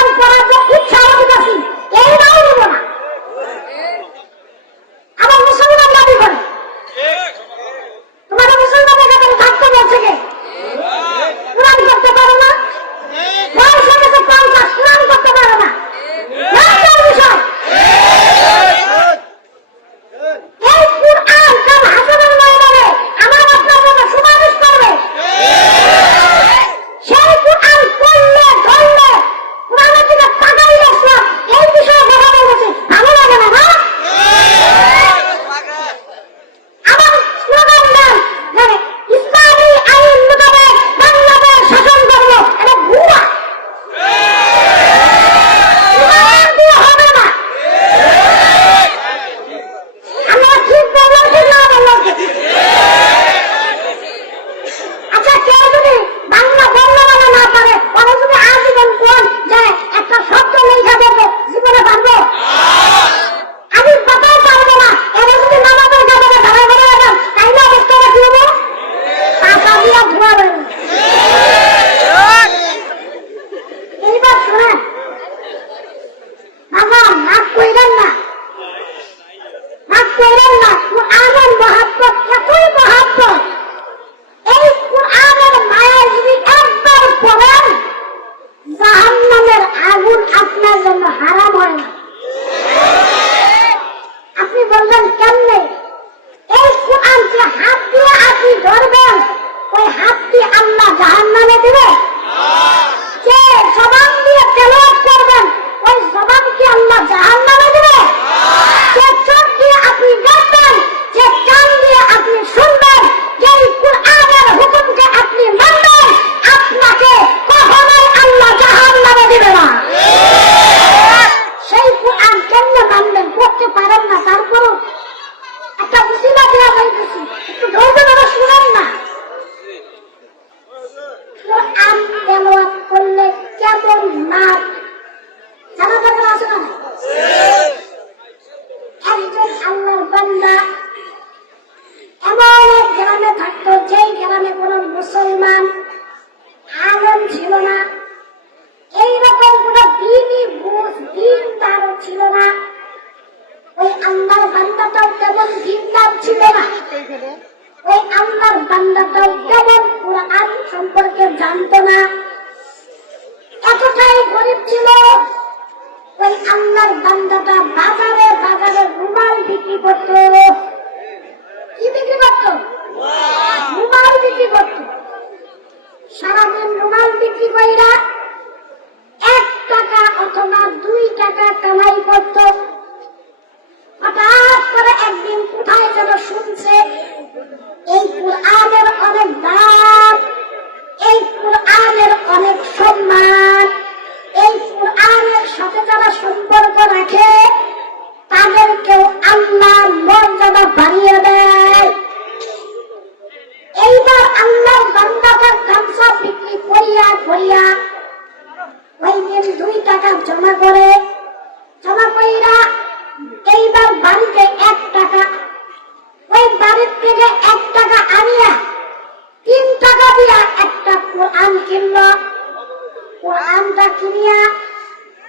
তারপরে বুঝবেন কেমনে? এই কোরআনকে হাত দিয়ে আপনি ধরবেন, ওই হাত আল্লাহ জাহান নামে দেবে? যে জবান দিয়ে তেলাওয়াত করবেন, ওই জবান কি আল্লাহ জাহান নামে দেবে? যে চোখ দিয়ে আপনি দেখবেন, যে কান দিয়ে আপনি শুনবেন, যে কোরআনের হুকুমকে আপনি মানবেন, আপনাকে কখনোই আল্লাহ জাহান নামে দেবে না। সেই কোরআন কেমনে মানবেন করতে পারেন না। অনেক সম্মান। এই কোরআনের সাথে যারা সম্পর্ক রাখে, তাদেরকেও আল্লাহর মর্যাদা বাড়িয়ে দেয়। এইবার আল্লাহ বান্দাদের গামছা বিক্রি করিয়া করিয়া ওই দিন দুই টাকা জমা করে, জমা করিয়া এইবার বাড়িতে এক টাকা, ওই বাড়ির থেকে এক টাকা আনিয়া তিন টাকা দিয়া কোরআন কিনল? কোরআনটা কিনিয়া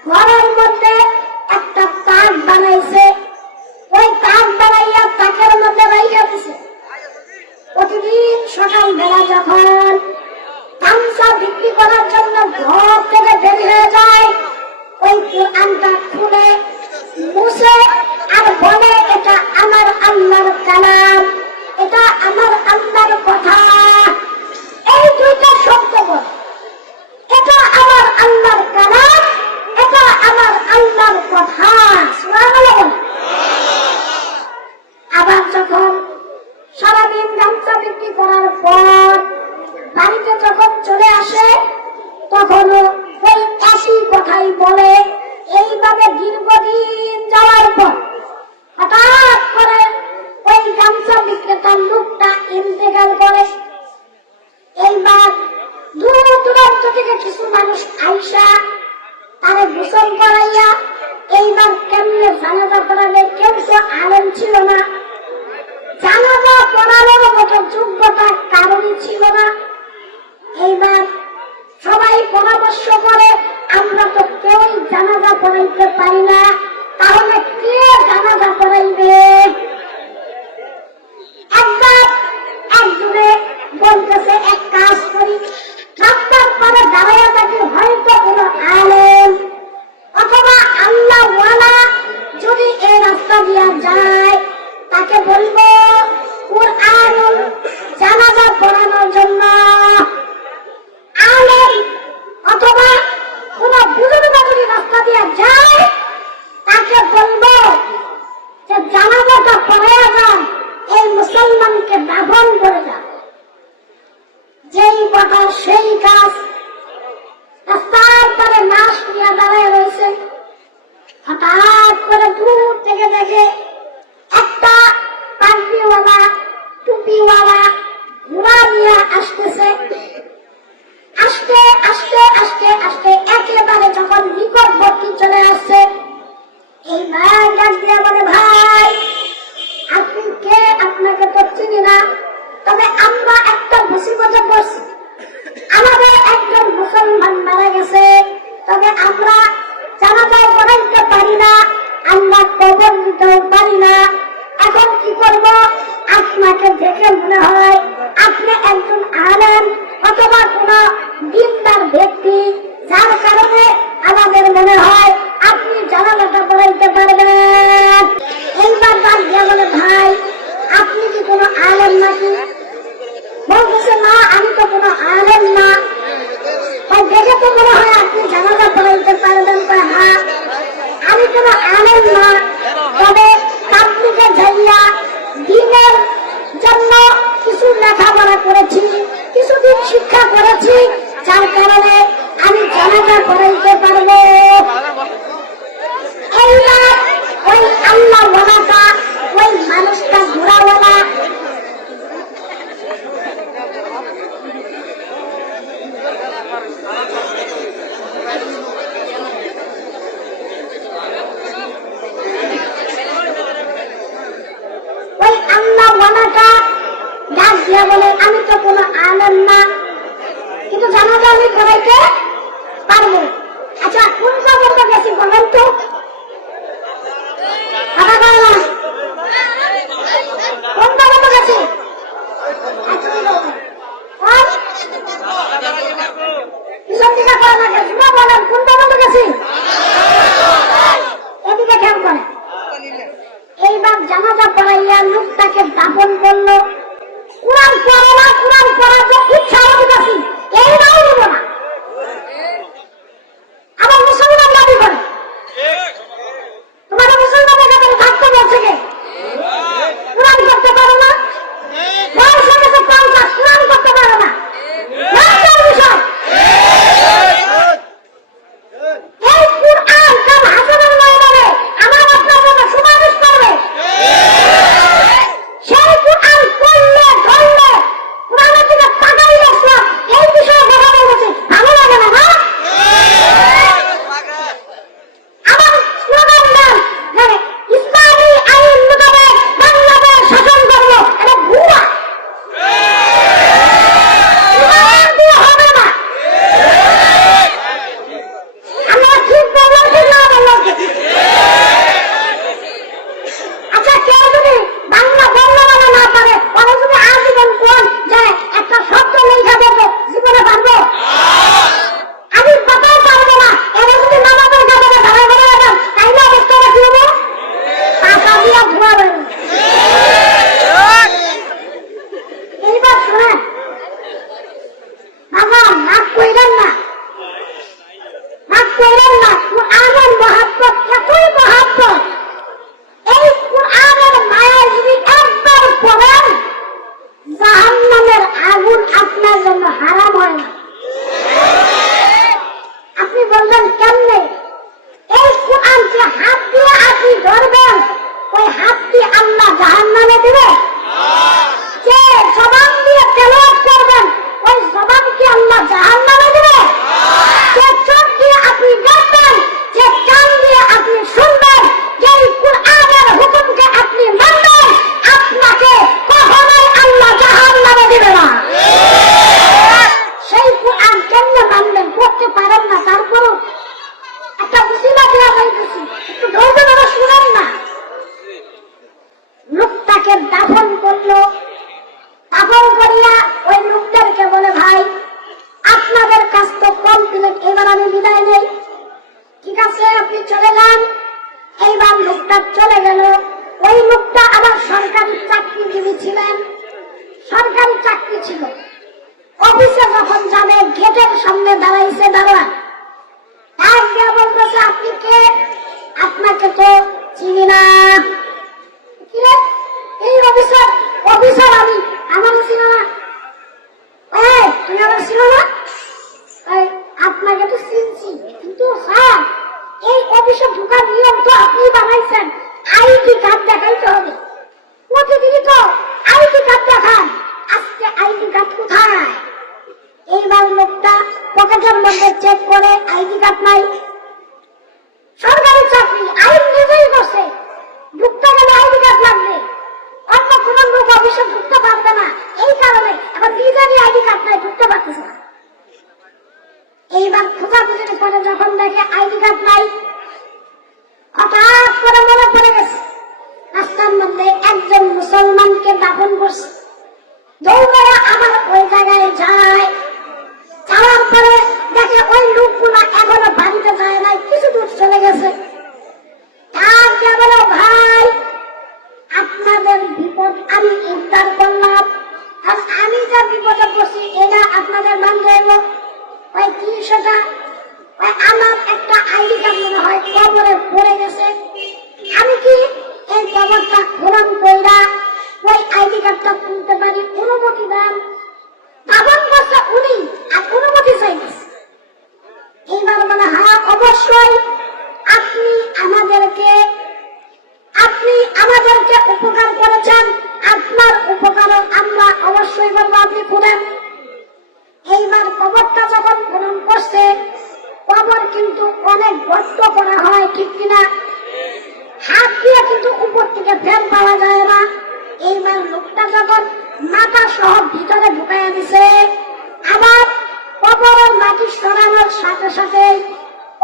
ঘরের মধ্যে একটা কাঠ বানাইছে। ওই কাঠ বানাইয়া কাঠের মধ্যে রাইয়া দিছে। প্রতিদিন সকাল বেলা যখন তামসা বিক্রি করার জন্য ঘর থেকে দেরি হয়ে যায়, ওই কোরআনটা খুলে মুছে আর বলে, এটা আমার আল্লাহর কালাম, এটা আমার আল্লাহর কথা। আল্লাহর কালাম এটা আমার আল্লাহর কথা তবে আমরা পারি না। এখন কি করব? আপনাকে দেখে মনে হয় আপনি একজন আলেম অথবা কোন দিনদার ব্যক্তি যার ছিল অফিসে যখন যাবে, গেটের সামনে দাঁড়াইছে দাঁড়া বলতেছে, আপনি কে? আপনাকে তো চিনি না। এই অফিসার অফিসার আমি। আমার না। চিনছি, কিন্তু স্যার, এই আপনি হবে। দেখান আজকে আইডি কার্ড কোথায়? এইবার লোকটা পকেটের মধ্যে চেক করে আইডি কার্ড নাই। সরকারি চাকরি, আইন নিজেই বসে ঢুকতে গেলে আইডি কার্ড লাগবে। অন্য কোন লোক অফিসে ঢুকতে পারবে না। এই কারণে এখন নিজেরই আইডি কার্ড নাই ঢুকতে পারতেছে না। এইবার খোঁজাখুঁজির পরে যখন দেখে আইডি কার্ড নাই হঠাৎ করে মনে পড়ে গেছে রাস্তার মধ্যে একজন মুসলমানকে দাফন করছে দৌড়ে আবার ওই জায়গায় যায় যাওয়ার পরে দেখে ওই লোকগুলা এখনও বাড়িতে যায় নাই কিছু দূর চলে গেছে তার বলে ভাই আপনাদের বিপদ আমি উদ্ধার করলাম আর আমি যা বিপদে পড়ছি এটা আপনাদের বান্ধব এলো ওই কি সেটা ওই আমার একটা আইডি কার্ড মনে হয় পড়ে গেছে। আমি কি এই কবরটা খোলন কইরা ওই আইডি কার্ডটা তুলতে পারি? অনুমতি দেন। দাবন করছে উনি আর অনুমতি চাইতেছে এইবার মানে হ্যাঁ অবশ্যই। আপনি আমাদেরকে আপনি আমাদেরকে উপকার করেছেন। আপনার উপকারও আমরা অবশ্যই বলব আপনি খুলেন এইবার কবরটা যখন খনন করছে কবর কিন্তু অনেক গর্ত করা হয়, ঠিক কিনা? হাত দিয়ে কিন্তু উপর থেকে ফ্যান পাওয়া যায় না। এইবার লোকটা যখন মাথা সহ ভিতরে ঢুকাইয়া দিছে, আবার কবরের মাটি সরানোর সাথে সাথে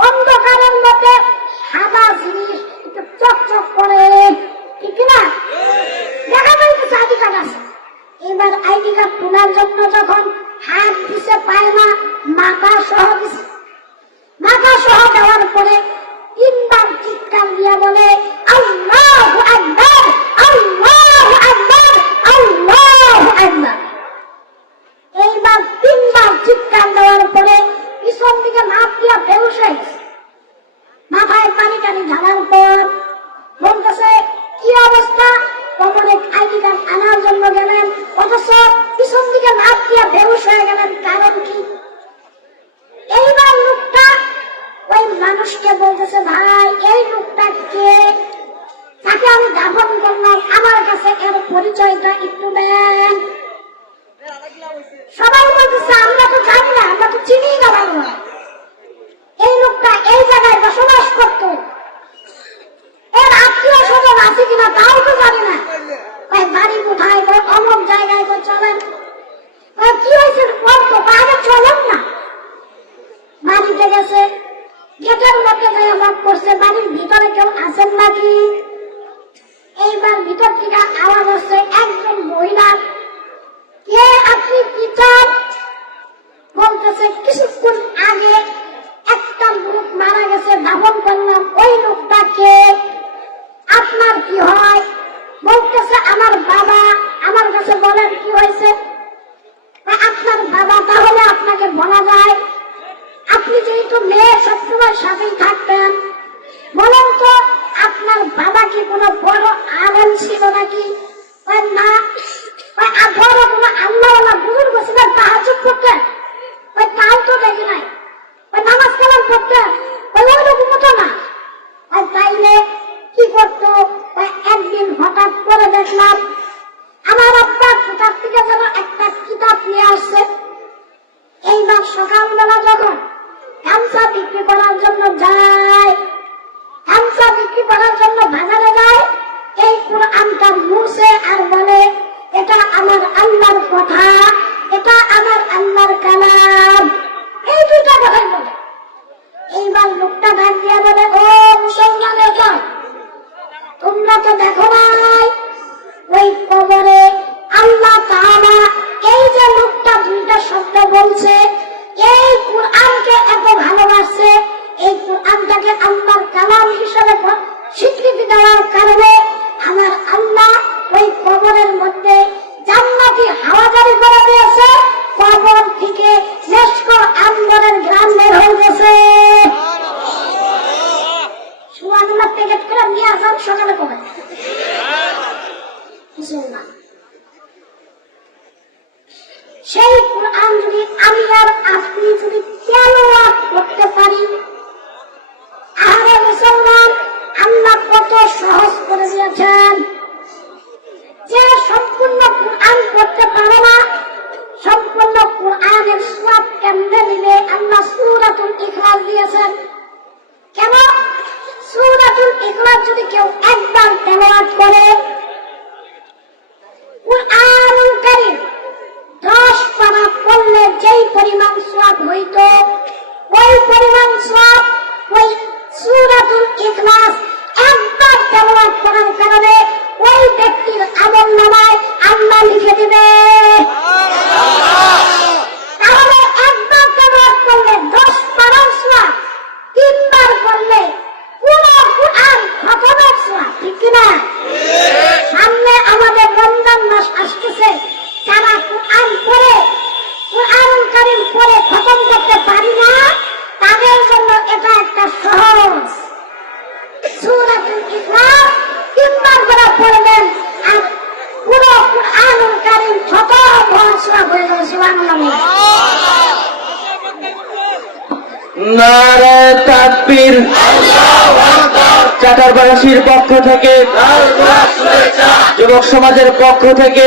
অন্ধকারের মধ্যে সাদা জিনিস একটু চকচক করে, ঠিক না দেখা যাইতেছে আইডি কার্ড আছে। এবার আইডি কার্ড তোলার জন্য যখন হাত দিছে পায় না, মাথা সহ দিছে। মাথা সহ দেওয়ার পরে তিনবার চিৎকার দিয়া বলে আল্লাহ আকবার আল্লাহ আকবার আল্লাহ আকবার এইবার তিনবার চিৎকার দেওয়ার পরে পিছন দিকে লাভ দিয়া বেউস হয়ে গেছে। মাথায় পানি টানি ঢালার পর বলতেছে কি অবস্থা কবরে আইডি কার্ড আনার জন্য গেলেন অথচ পিছন দিকে লাভ দিয়া বেউস হয়ে গেলেন কারণ কি এইবার লোকটা ওই মানুষকে বলতেছে ভাই এই লোকটা কে তাকে আমি দাফন করলাম আমার কাছে এর পরিচয়টা একটু দেন সবাই বলতেছে আমরা তো জানি না আমরা তো চিনি না ভালো এই লোকটা এই জায়গায় বসবাস করত এর আত্মীয় স্বজন আছে কিনা তাও তো জানি না ভাই বাড়ি কোথায় ভাই অমুক জায়গায় তো চলেন ভাই কি হয়েছে বল তো বাইরে চলেন না বাড়িতে গেছে গেটের মধ্যে যায় লক করছে বাড়ির ভিতরে কেউ আছেন নাকি এইবার ভিতর থেকে আওয়াজ হচ্ছে একজন মহিলা কে আপনি কি চান বলতেছে কিছুক্ষণ আগে একটা লোক মারা গেছে দাফন করলাম, ওই লোকটাকে আপনার কি হয়? বলতেছে, আমার বাবা। আমার কাছে বলেন, কি হয়েছে? আপনার বাবা, তাহলে আপনাকে বলা যায়, আপনি যেহেতু মেয়ে, সবসময় সাথেই থাকতেন। বলেন তো, আপনার বাবা কি কোনো বড় আলেম ছিল নাকি? না। আল্লাহওয়ালা বুজুর্গ ছিলেন, তাহাজুদ করতেন ওই তাও তো দেখি নাই ওই নামাজ কালাম করতেন ওই ওই রকম মতো না ওই তাইলে কি করতো ওই একদিন হঠাৎ করে দেখলাম আমার আব্বা কোথার থেকে যেন একটা কিতাব নিয়ে আসছে এইবার সকালবেলা যখন গামছা বিক্রি করার জন্য যায় গামছা বিক্রি করার জন্য বাজারে যায় এই কোরআনটা মুছে আর বলে এটা আমার আল্লাহর কথা এটা আমার আল্লাহর কালাম এই দুইটা কথাই বলে লোকটা ডাক দিয়ে বলে, ও মুসলমানের দল তোমরা তো দেখো নাই, ওই কবরে আল্লাহ এই যে লোকটা দুইটা শব্দ বলছে, এই কোরআনকে এত ভালোবাসছে, এই কোরআনটাকে আল্লাহর কালাম হিসেবে স্বীকৃতি দেওয়ার কারণে আমার আল্লাহ ওই কবরের মধ্যে জান্নাতি হাওয়াজারি করে দিয়েছে, কবর থেকে শ্রেষ্ঠ আন্দোলনের গ্রাম বের হয়ে গেছে। সুবহানাল্লাহ প্যাকেট করে নিয়ে আসান সকালে কবে মুসলমান। সেই কোরআন যদি আমি আর আপনি যদি করতে পারি? আরে মুসলমান, আল্লাহ কত সহজ করে দিয়েছেন। যে সম্পূর্ণ কোরআন করতে পারে না, সম্পূর্ণ কোরআনের সব কেন্দ্রে নিলে আল্লাহ সুরাতুল ইখলাস দিয়েছেন? কেন? সুরাতুল ইখলাস যদি কেউ একবার তেলাওয়াত করে কোরআনুল কারীম দশ পারা পড়লে যেই পরিমাণ সওয়াব হইত ওই পরিমাণ সওয়াব ওই সূরাতুল ইখলাস একবার তেলাওয়াত করার কারণে ওই ব্যক্তির আমল নামায় আল্লাহ লিখে দিবে তাহলে একবার তেলাওয়াত করলে দশ পারার সওয়াব তিনবার করলে পুরো কোরআন খতমের সওয়াব ঠিক কিনা সামনে আমাদের রমজান মাস আসতেছে যারা কোরআন পড়ে কোরআন কারিম পড়ে খতম করতে পারি না তাদের জন্য এটা একটা সহজ সূরাতুল ইখলাস তিনবার করে পড়বেন আর পুরো কোরআন কারিম খতম হওয়ার সওয়াব হয়ে যাবে সুবহানাল্লাহ নারে তাকবীর চাটারবাসীর পক্ষ থেকে যুবক সমাজের পক্ষ থেকে